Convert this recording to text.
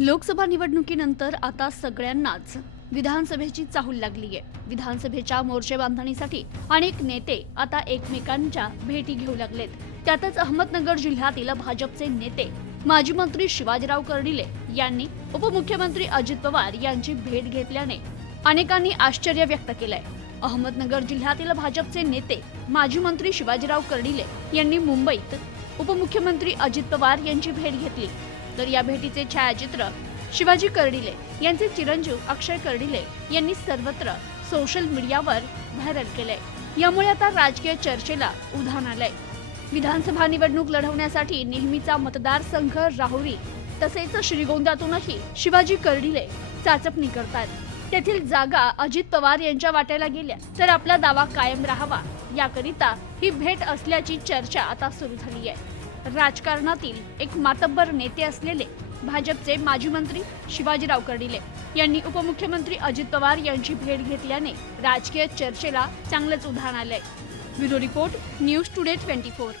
लोकसभा निवडणुकीनंतर आता सगळ्यांनाच विधानसभेची चाहूल लागली आहे विधानसभेच्या मोर्चे बांधणीसाठी अनेक नेते आता एकमेकांच्या भेटी घेऊ लागलेत. त्यातच अहमदनगर जिल्ह्यातील भाजपचे नेते माजी मंत्री शिवाजीराव कर्डिले यांनी उपमुख्यमंत्री अजित पवार यांची भेट घेतल्याने अनेकांनी आश्चर्य व्यक्त केलंय. अहमदनगर जिल्ह्यातील भाजपचे नेते माजी मंत्री शिवाजीराव कर्डिले यांनी मुंबईत उपमुख्यमंत्री अजित पवार यांची भेट घेतली. तर या भेटीचे छायाचित्र शिवाजी कर्डिले यांचे चिरंजीव अक्षय कर्डिले यांनी सर्वत्र सोशल मीडियावर व्हायरल केले यामुळे आता राजकीय चर्चेला उधाण आलंय. विधानसभा निवडणूक लढवण्यासाठी नेहमीचा मतदारसंघ राहुरी तसेच श्रीगोंद्यातूनही शिवाजी कर्डिले चाचपणी करतात. तेथील जागा अजित पवार यांच्या वाट्याला गेल्या तर आपला दावा कायम राहावा याकरिता ही भेट असल्याची चर्चा आता सुरू झाली आहे राजकारणातील एक मातब्बर नेते असलेले भाजपचे माजी मंत्री शिवाजीराव कर्डिले यांनी उपमुख्यमंत्री अजित पवार यांची भेट घेतल्याने राजकीय चर्चेला चांगलंच उधाण आलंय. Bureau report news today twenty four.